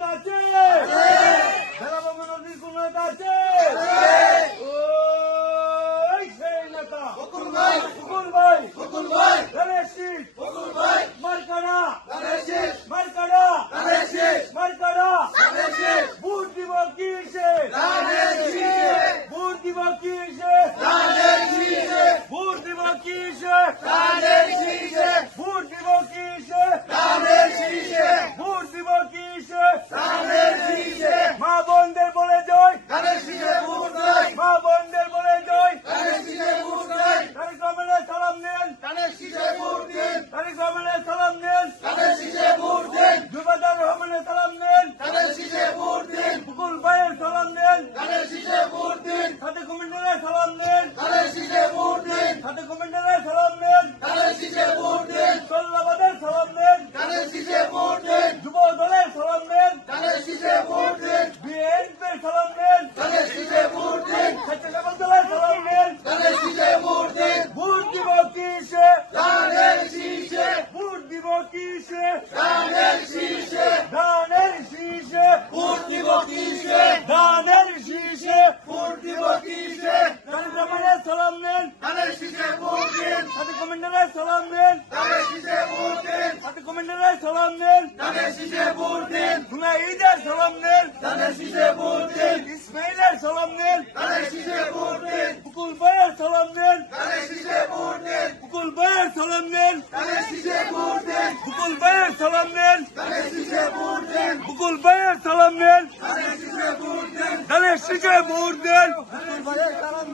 নেতা আছে? বেলাবঙ্গ নদীর কোন নেতা আছে? ওই সেই নেতা। হুকুল ভাই। দিব কিসে গণেশিস daner şişe, kurdi bok şişe, daner şişe. kurdi bok şişe, Hadi zamana salam ver, daner şişe kurdin, hadi komendere salam ver, daner şişe Bukul Bayar salam ver, daner şişe kurdin, Bukul Bayar salam ver, daner şişe kurdin, Bukul Bayar salam ver, daner şişe kurdin, Bukul Bayar salam